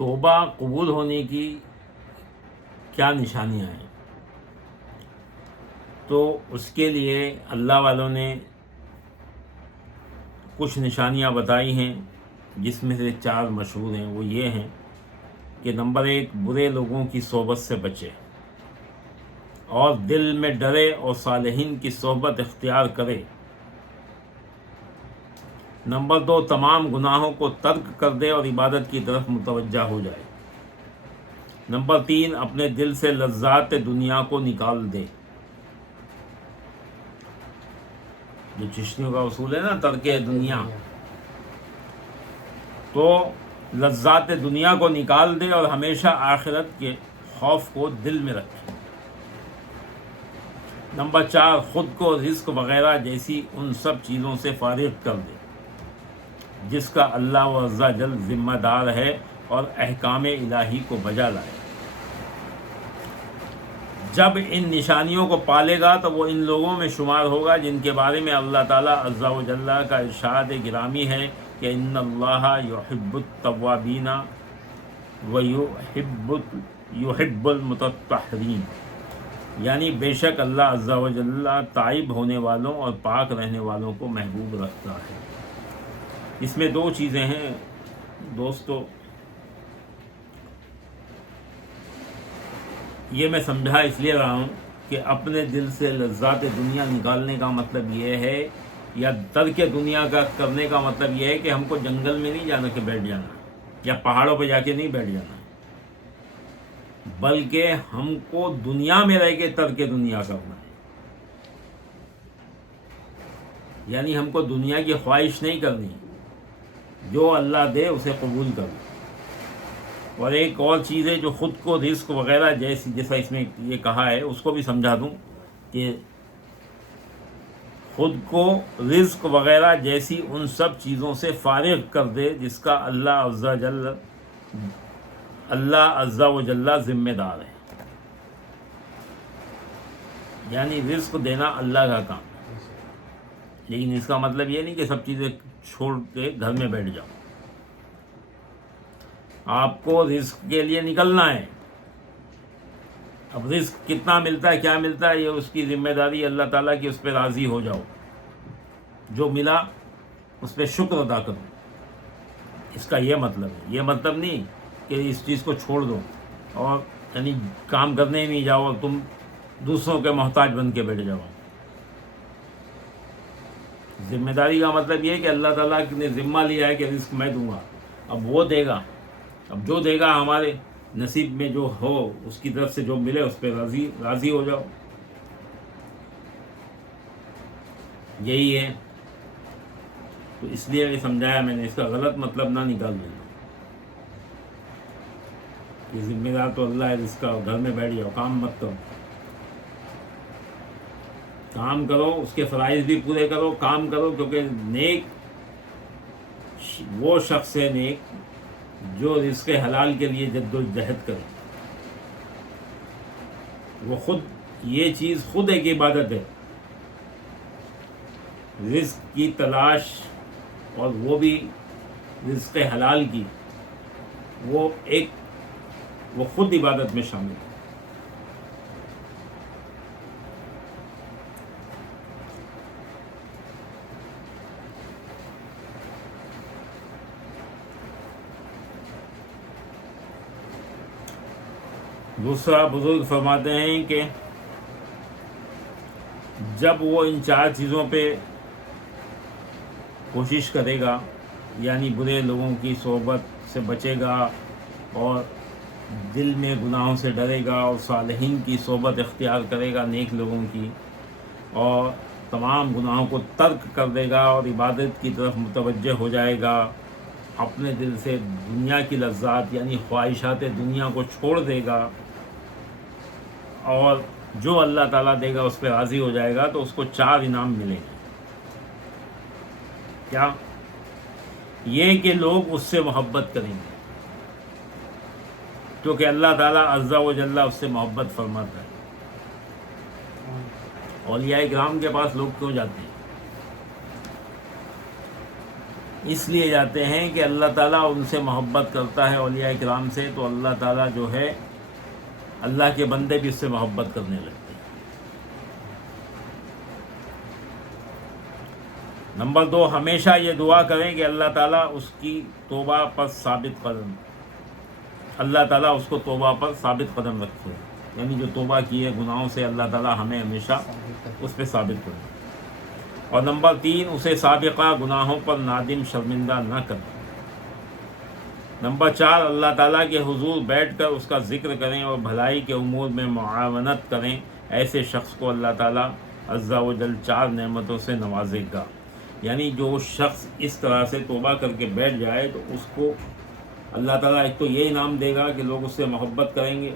توبہ قبول ہونے کی کیا نشانیاں ہیں؟ تو اس کے لیے اللہ والوں نے کچھ نشانیاں بتائی ہیں، جس میں سے 4 مشہور ہیں۔ وہ یہ ہیں کہ نمبر 1، برے لوگوں کی صحبت سے بچے اور دل میں ڈرے اور صالحین کی صحبت اختیار کرے۔ نمبر 2، تمام گناہوں کو ترک کر دے اور عبادت کی طرف متوجہ ہو جائے۔ نمبر 3، اپنے دل سے لذات دنیا کو نکال دے۔ جو چشتیوں کا اصول ہے نا، ترک دنیا، تو لذات دنیا کو نکال دے اور ہمیشہ آخرت کے خوف کو دل میں رکھے۔ نمبر 4، خود کو رزق وغیرہ جیسی ان سب چیزوں سے فارغ کر دے جس کا اللہ عز و جل ذمہ دار ہے، اور احکام الہی کو بجا لائے۔ جب ان نشانیوں کو پالے گا تو وہ ان لوگوں میں شمار ہوگا جن کے بارے میں اللہ تعالیٰ عز و جل کا ارشاد گرامی ہے کہ ان اللہ یحب التوابین و یحب المتطہرین، یعنی بے شک اللہ عز و جل تائب ہونے والوں اور پاک رہنے والوں کو محبوب رکھتا ہے۔ اس میں 2 چیزیں ہیں دوستو، یہ میں سمجھا اس لیے رہا ہوں کہ اپنے دل سے لذات دنیا نکالنے کا مطلب یہ ہے، یا ترک دنیا کا کرنے کا مطلب یہ ہے کہ ہم کو جنگل میں نہیں جانا کہ بیٹھ جانا، یا پہاڑوں پہ جا کے نہیں بیٹھ جانا، بلکہ ہم کو دنیا میں رہ کے ترک دنیا کرنا ہے۔ یعنی ہم کو دنیا کی خواہش نہیں کرنی، جو اللہ دے اسے قبول کرنا۔ اور ایک اور چیز ہے جو خود کو رزق وغیرہ جیسا اس میں یہ کہا ہے، اس کو بھی سمجھا دوں کہ خود کو رزق وغیرہ جیسی ان سب چیزوں سے فارغ کر دے جس کا اللہ عز و جل ذمہ دار ہے۔ یعنی رزق دینا اللہ کا کام ہے، لیکن اس کا مطلب یہ نہیں کہ سب چیزیں چھوڑ کے گھر میں بیٹھ جاؤ۔ آپ کو رزق کے لیے نکلنا ہے۔ اب رزق کتنا ملتا ہے، کیا ملتا ہے، یہ اس کی ذمہ داری اللہ تعالیٰ کی، اس پہ راضی ہو جاؤ۔ جو ملا اس پہ شکر ادا کرو، اس کا یہ مطلب ہے۔ یہ مطلب نہیں کہ اس چیز کو چھوڑ دو اور یعنی کام کرنے ہی نہیں جاؤ اور تم دوسروں کے محتاج بن کے بیٹھ جاؤ۔ ذمہ داری کا مطلب یہ ہے کہ اللہ تعالیٰ نے ذمہ لیا ہے کہ رزق میں دوں گا، اب وہ دے گا، اب جو دے گا ہمارے نصیب میں جو ہو، اس کی طرف سے جو ملے اس پہ راضی ہو جاؤ۔ یہی ہے، تو اس لیے یہ سمجھایا میں نے، اس کا غلط مطلب نہ نکال دینا۔ یہ ذمہ دار تو اللہ ہے جس کا، گھر میں بیٹھ جاؤ، کام مت کرو۔ کام کرو، اس کے فرائض بھی پورے کرو، کام کرو، کیونکہ نیک وہ شخص ہے نیک جو رزق حلال کے لیے جد و جہد کرے۔ وہ خود، یہ چیز خود ایک عبادت ہے، رزق کی تلاش، اور وہ بھی رزق حلال کی، وہ خود عبادت میں شامل ہے۔ دوسرا، بزرگ فرماتے ہیں کہ جب وہ ان 4 چیزوں پہ کوشش کرے گا، یعنی برے لوگوں کی صحبت سے بچے گا اور دل میں گناہوں سے ڈرے گا اور صالحین کی صحبت اختیار کرے گا، نیک لوگوں کی، اور تمام گناہوں کو ترک کر دے گا اور عبادت کی طرف متوجہ ہو جائے گا، اپنے دل سے دنیا کی لذات یعنی خواہشات دنیا کو چھوڑ دے گا، اور جو اللہ تعالیٰ دے گا اس پہ راضی ہو جائے گا، تو اس کو 4 انعام ملیں گے۔ کیا؟ یہ کہ لوگ اس سے محبت کریں گے، کیونکہ اللہ تعالیٰ عز و جل اس سے محبت فرماتا ہے۔ اولیاء کرام کے پاس لوگ کیوں جاتے ہیں؟ اس لیے جاتے ہیں کہ اللہ تعالیٰ ان سے محبت کرتا ہے، اولیاء کرام سے، تو اللہ تعالیٰ جو ہے اللہ کے بندے بھی اس سے محبت کرنے لگتے ہیں۔ نمبر 2، ہمیشہ یہ دعا کریں کہ اللہ تعالیٰ اس کی توبہ پر ثابت قدم، اللہ تعالیٰ اس کو توبہ پر ثابت قدم رکھے، یعنی جو توبہ کیے گناہوں سے اللہ تعالیٰ ہمیں ہمیشہ اس پہ ثابت کرے۔ اور نمبر 3، اسے سابقہ گناہوں پر نادم شرمندہ نہ کریں۔ نمبر 4، اللہ تعالیٰ کے حضور بیٹھ کر اس کا ذکر کریں اور بھلائی کے امور میں معاونت کریں۔ ایسے شخص کو اللہ تعالیٰ عز و جل 4 نعمتوں سے نوازے گا۔ یعنی جو شخص اس طرح سے توبہ کر کے بیٹھ جائے تو اس کو اللہ تعالیٰ ایک تو یہ انعام دے گا کہ لوگ اس سے محبت کریں گے،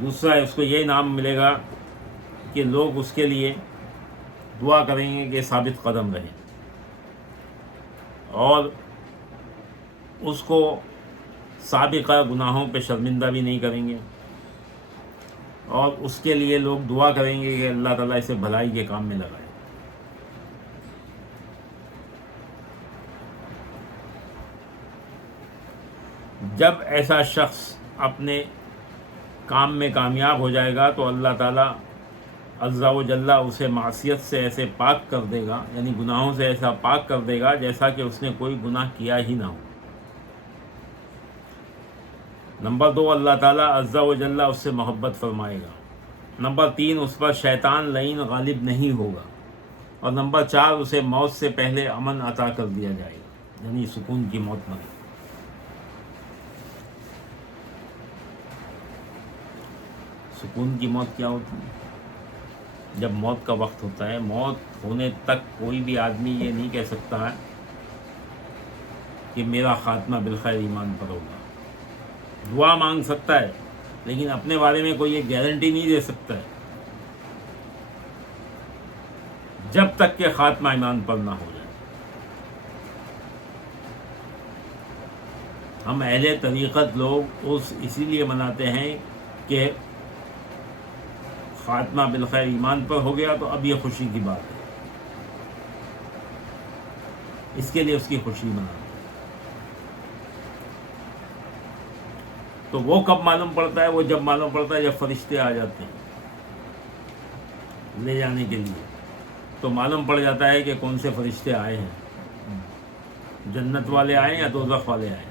دوسرا اس کو یہ انعام ملے گا کہ لوگ اس کے لیے دعا کریں گے کہ ثابت قدم رہیں، اور اس کو سابقہ گناہوں پہ شرمندہ بھی نہیں کریں گے، اور اس کے لیے لوگ دعا کریں گے کہ اللہ تعالیٰ اسے بھلائی کے کام میں لگائے۔ جب ایسا شخص اپنے کام میں کامیاب ہو جائے گا تو اللہ تعالیٰ عز و جل اسے معصیت سے ایسے پاک کر دے گا، یعنی گناہوں سے ایسا پاک کر دے گا جیسا کہ اس نے کوئی گناہ کیا ہی نہ ہو۔ نمبر 2، اللہ تعالیٰ عز و جل اس سے محبت فرمائے گا۔ نمبر 3، اس پر شیطان لعین غالب نہیں ہوگا۔ اور نمبر 4، اسے موت سے پہلے امن عطا کر دیا جائے گا، یعنی سکون کی موت ملے۔ سکون کی موت کیا ہوتی ہے؟ جب موت کا وقت ہوتا ہے، موت ہونے تک کوئی بھی آدمی یہ نہیں کہہ سکتا ہے کہ میرا خاتمہ بالخیر ایمان پر ہوگا۔ دعا مانگ سکتا ہے لیکن اپنے بارے میں کوئی یہ گارنٹی نہیں دے سکتا ہے جب تک کہ خاتمہ ایمان پر نہ ہو جائے۔ ہم اہل طریقت لوگ اسی لیے مناتے ہیں کہ خاتمہ بالخیر ایمان پر ہو گیا تو اب یہ خوشی کی بات ہے، اس کے لیے اس کی خوشی مناتے ہیں۔ تو وہ کب معلوم پڑتا ہے؟ وہ جب معلوم پڑتا ہے جب فرشتے آ جاتے ہیں لے جانے کے لیے، تو معلوم پڑ جاتا ہے کہ کون سے فرشتے آئے ہیں، جنت والے آئے یا دوزخ والے آئے۔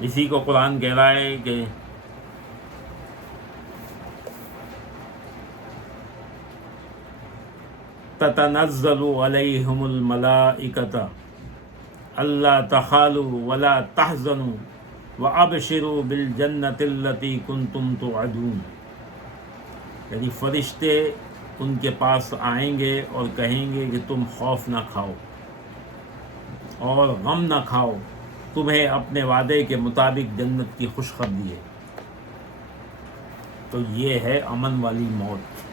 اسی کو قرآن کہہ رہا ہے کہ تتنزل علیہم الملائکۃ اللہ تخافوا ولا تحزنوا وابشروا بالجنۃ التی کنتم توعدون، یعنی فرشتے ان کے پاس آئیں گے اور کہیں گے کہ تم خوف نہ کھاؤ اور غم نہ کھاؤ، تمہیں اپنے وعدے کے مطابق جنت کی خوشخبری ہے۔ تو یہ ہے امن والی موت۔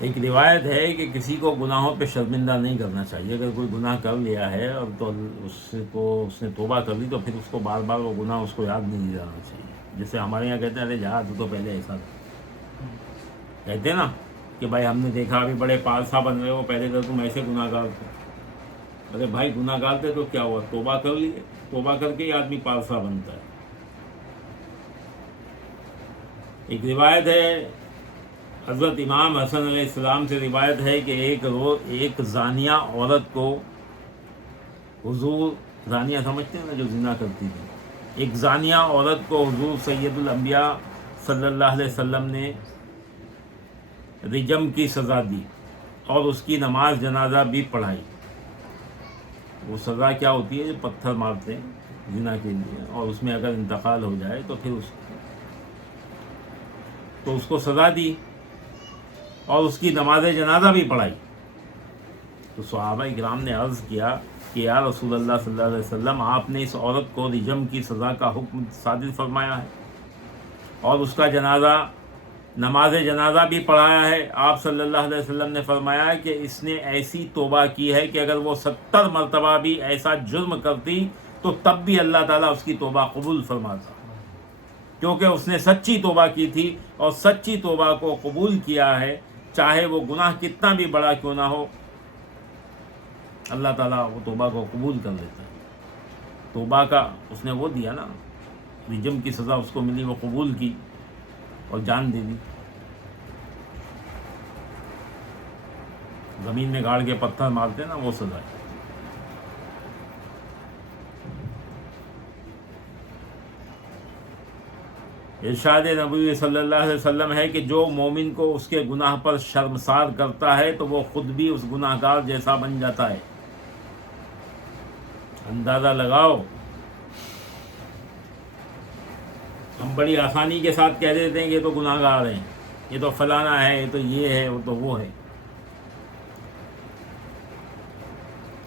ایک روایت ہے کہ کسی کو گناہوں پہ شرمندہ نہیں کرنا چاہیے۔ اگر کوئی گناہ کر لیا ہے اور تو اس نے توبہ کر لی تو پھر اس کو بار بار وہ گناہ اس کو یاد نہیں دلانا چاہیے۔ جیسے ہمارے یہاں کہتے ہیں ارے جہاں تو پہلے ایسا تھا، کہتے ہیں نا کہ بھائی ہم نے دیکھا ابھی بڑے پالسا بن رہے ہو، پہلے تو تم ایسے گناہ گار تھے۔ ارے بھائی گناہ گار تھے تو کیا ہوا؟ توبہ کر لیے، توبہ کر کے ہی آدمی پالسا بنتا ہے۔ ایک روایت ہے حضرت امام حسن علیہ السلام سے روایت ہے کہ ایک زانیہ عورت کو حضور، زانیہ سمجھتے ہیں نا جو زنا کرتی تھی، ایک زانیہ عورت کو حضور سید الانبیاء صلی اللہ علیہ وسلم نے رجم کی سزا دی اور اس کی نماز جنازہ بھی پڑھائی۔ وہ سزا کیا ہوتی ہے؟ جو پتھر مارتے ہیں زنا کے لیے، اور اس میں اگر انتقال ہو جائے تو پھر اس کو سزا دی اور اس کی نماز جنازہ بھی پڑھائی۔ تو صحابہ کرام نے عرض کیا کہ یا رسول اللہ صلی اللہ علیہ وسلم، آپ نے اس عورت کو رجم کی سزا کا حکم صادر فرمایا ہے اور اس کا جنازہ نماز جنازہ بھی پڑھایا ہے. آپ صلی اللہ علیہ وسلم نے فرمایا کہ اس نے ایسی توبہ کی ہے کہ اگر وہ 70 مرتبہ بھی ایسا جرم کرتی تو تب بھی اللہ تعالیٰ اس کی توبہ قبول فرماتا، کیونکہ اس نے سچی توبہ کی تھی، اور سچی توبہ کو قبول کیا ہے، چاہے وہ گناہ کتنا بھی بڑا کیوں نہ ہو، اللہ تعالیٰ وہ توبہ کو قبول کر لیتا ہے. توبہ کا اس نے وہ دیا نا، رجم کی سزا اس کو ملی، وہ قبول کی اور جان دے دی. زمین میں گاڑ کے پتھر مارتے نا، وہ سزا ہے. ارشاد نبوی صلی اللہ علیہ وسلم ہے کہ جو مومن کو اس کے گناہ پر شرمسار کرتا ہے تو وہ خود بھی اس گناہ گار جیسا بن جاتا ہے. اندازہ لگاؤ، ہم بڑی آسانی کے ساتھ کہہ دیتے ہیں کہ یہ تو گناہ گار ہیں، یہ تو فلانا ہے، یہ تو یہ ہے، وہ تو وہ ہے.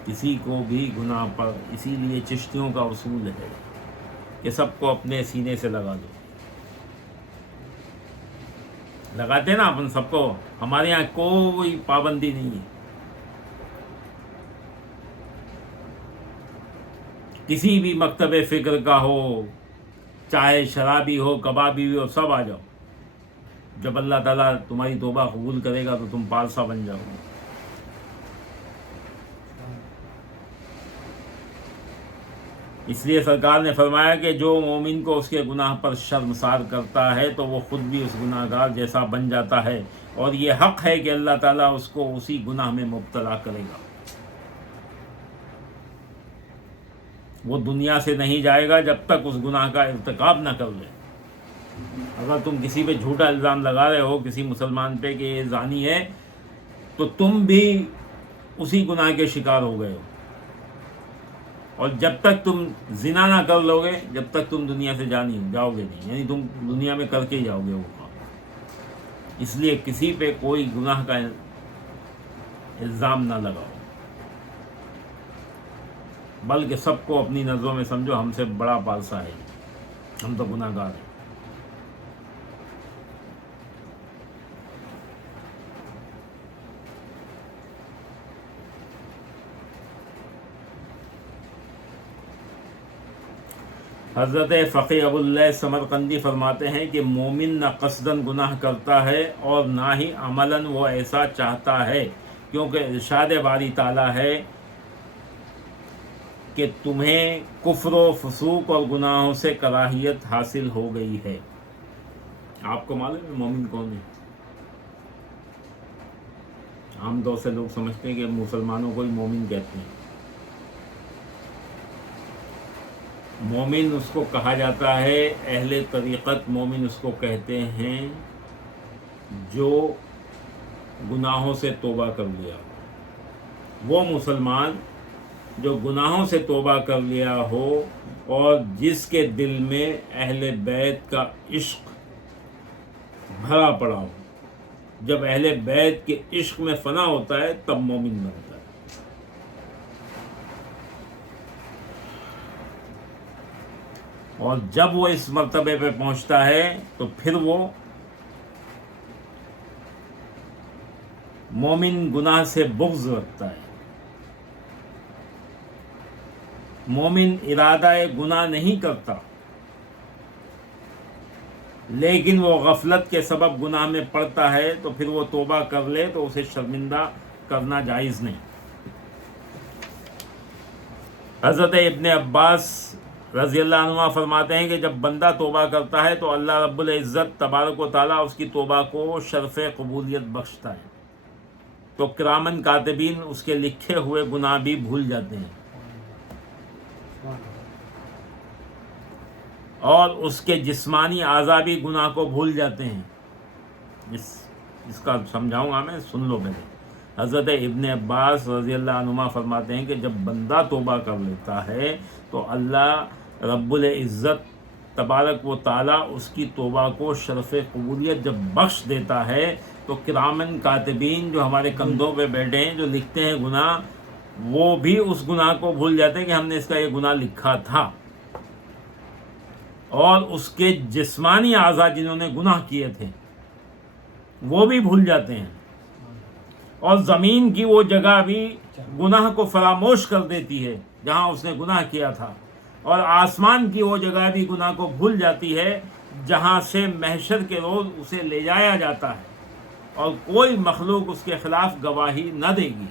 کسی کو بھی گناہ پر، اسی لیے چشتیوں کا اصول ہے کہ سب کو اپنے سینے سے لگا دو. لگاتے نا اپن سب کو، ہمارے یہاں کوئی پابندی نہیں ہے. کسی بھی مکتب فکر کا ہو، چاہے شرابی ہو، کبابی ہو، سب آ جاؤ. جب اللہ تعالیٰ تمہاری توبہ قبول کرے گا تو تم پالسا بن جاؤ گے. اس لیے سرکار نے فرمایا کہ جو مومن کو اس کے گناہ پر شرمسار کرتا ہے تو وہ خود بھی اس گناہ گار جیسا بن جاتا ہے، اور یہ حق ہے کہ اللہ تعالیٰ اس کو اسی گناہ میں مبتلا کرے گا. وہ دنیا سے نہیں جائے گا جب تک اس گناہ کا ارتکاب نہ کر لے. اگر تم کسی پہ جھوٹا الزام لگا رہے ہو، کسی مسلمان پہ کہ یہ زانی ہے، تو تم بھی اسی گناہ کے شکار ہو گئے ہو. اور جب تک تم زنا نہ کر لو گے، جب تک تم دنیا سے جاؤ گے نہیں، یعنی تم دنیا میں کر کے ہی جاؤ گے وہ کام. اس لیے کسی پہ کوئی گناہ کا الزام نہ لگاؤ، بلکہ سب کو اپنی نظروں میں سمجھو ہم سے بڑا پالسا ہے، ہم تو گناہ گار ہیں. حضرت فقی ابو اللہ سمرقندی فرماتے ہیں کہ مومن نہ قصداً گناہ کرتا ہے اور نہ ہی عملاً وہ ایسا چاہتا ہے، کیونکہ ارشاد باری تعالیٰ ہے کہ تمہیں کفر و فسوق اور گناہوں سے کراہیت حاصل ہو گئی ہے. آپ کو معلوم ہے مومن کون ہے؟ عام طور سے لوگ سمجھتے ہیں کہ مسلمانوں کو ہی مومن کہتے ہیں. مومن اس کو کہا جاتا ہے، اہل طریقت مومن اس کو کہتے ہیں جو گناہوں سے توبہ کر لیا. وہ مسلمان جو گناہوں سے توبہ کر لیا ہو اور جس کے دل میں اہل بیت کا عشق بھرا پڑا ہو. جب اہل بیت کے عشق میں فنا ہوتا ہے تب مومن بنتا ہے. اور جب وہ اس مرتبے پہ پہنچتا ہے تو پھر وہ مومن گناہ سے بغض رکھتا ہے. مومن ارادہ گناہ نہیں کرتا، لیکن وہ غفلت کے سبب گناہ میں پڑتا ہے تو پھر وہ توبہ کر لے تو اسے شرمندہ کرنا جائز نہیں. حضرت ابن عباس رضی اللہ عنہ فرماتے ہیں کہ جب بندہ توبہ کرتا ہے تو اللہ رب العزت تبارک و تعالیٰ اس کی توبہ کو شرف قبولیت بخشتا ہے، تو کرامن کاتبین اس کے لکھے ہوئے گناہ بھی بھول جاتے ہیں اور اس کے جسمانی اعضاء بھی گناہ کو بھول جاتے ہیں. اس کا سمجھاؤں گا میں، سن لو پہلے. حضرت ابن عباس رضی اللہ عنہما فرماتے ہیں کہ جب بندہ توبہ کر لیتا ہے تو اللہ رب العزت تبارک و تعالیٰ اس کی توبہ کو شرف قبولیت جب بخش دیتا ہے تو کرامن کاتبین جو ہمارے کندھوں پہ بیٹھے ہیں، جو لکھتے ہیں گناہ، وہ بھی اس گناہ کو بھول جاتے ہیں کہ ہم نے اس کا یہ گناہ لکھا تھا. اور اس کے جسمانی اعضاء جنہوں نے گناہ کیے تھے وہ بھی بھول جاتے ہیں، اور زمین کی وہ جگہ بھی گناہ کو فراموش کر دیتی ہے جہاں اس نے گناہ کیا تھا، اور آسمان کی وہ جگہ بھی گناہ کو بھول جاتی ہے جہاں سے محشر کے روز اسے لے جایا جاتا ہے، اور کوئی مخلوق اس کے خلاف گواہی نہ دے گی۔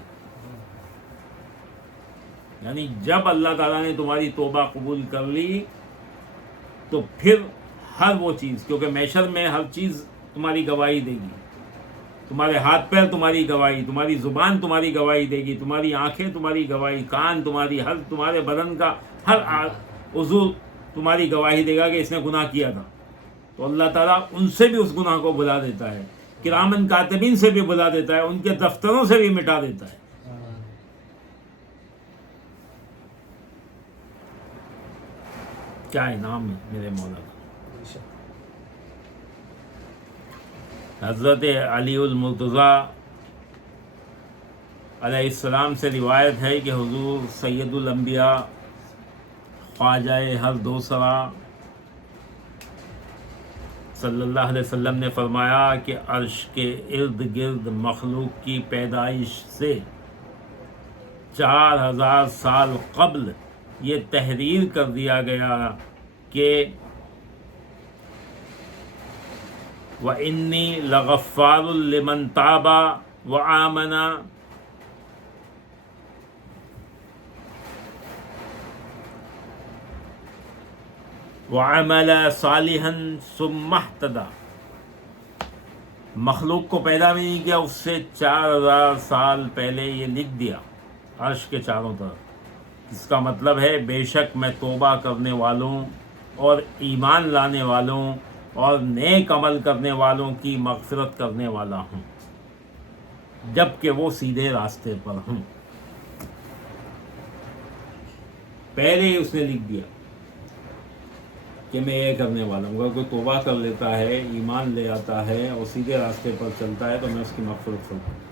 یعنی جب اللہ تعالیٰ نے تمہاری توبہ قبول کر لی تو پھر ہر وہ چیز، کیونکہ محشر میں ہر چیز تمہاری گواہی دے گی، تمہارے ہاتھ پیر تمہاری گواہی، تمہاری زبان تمہاری گواہی دے گی، تمہاری آنکھیں تمہاری گواہی، کان تمہاری، ہر تمہارے بدن کا ہر عضو تمہاری گواہی دے گا کہ اس نے گناہ کیا تھا۔ تو اللہ تعالیٰ ان سے بھی اس گناہ کو بلا دیتا ہے، کرامن کاتبین سے بھی بلا دیتا ہے، ان کے دفتروں سے بھی مٹا دیتا ہے۔ کیا انعام ہے میرے مولا کا۔ حضرت علی المرتضیٰ علیہ السلام سے روایت ہے کہ حضور سید الانبیاء خواجہ ہر دوسرا صلی اللہ علیہ وسلم نے فرمایا کہ عرش کے ارد گرد مخلوق کی پیدائش سے 4000 سال قبل یہ تحریر کر دیا گیا کہ وَإِنِّي لَغَفَّارٌ لِمَن تَابَ وَآمَنَ وَعَمَلَ صَالِحًا ثُمَّ اهْتَدَى۔ مخلوق کو پیدا بھی نہیں کیا، اس سے 4000 سال پہلے یہ لکھ دیا عرش کے چاروں طرف۔ اس کا مطلب ہے بے شک میں توبہ کرنے والوں اور ایمان لانے والوں اور نیک عمل کرنے والوں کی مغفرت کرنے والا ہوں، جب کہ وہ سیدھے راستے پر ہوں۔ پہلے ہی اس نے لکھ دیا کہ میں یہ کرنے والا ہوں، اگر کوئی توبہ کر لیتا ہے، ایمان لے آتا ہے اور سیدھے راستے پر چلتا ہے تو میں اس کی مغفرت کرتا ہوں۔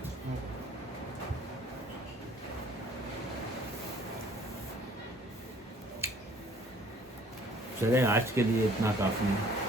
چلیں آج کے لیے اتنا کافی ہے۔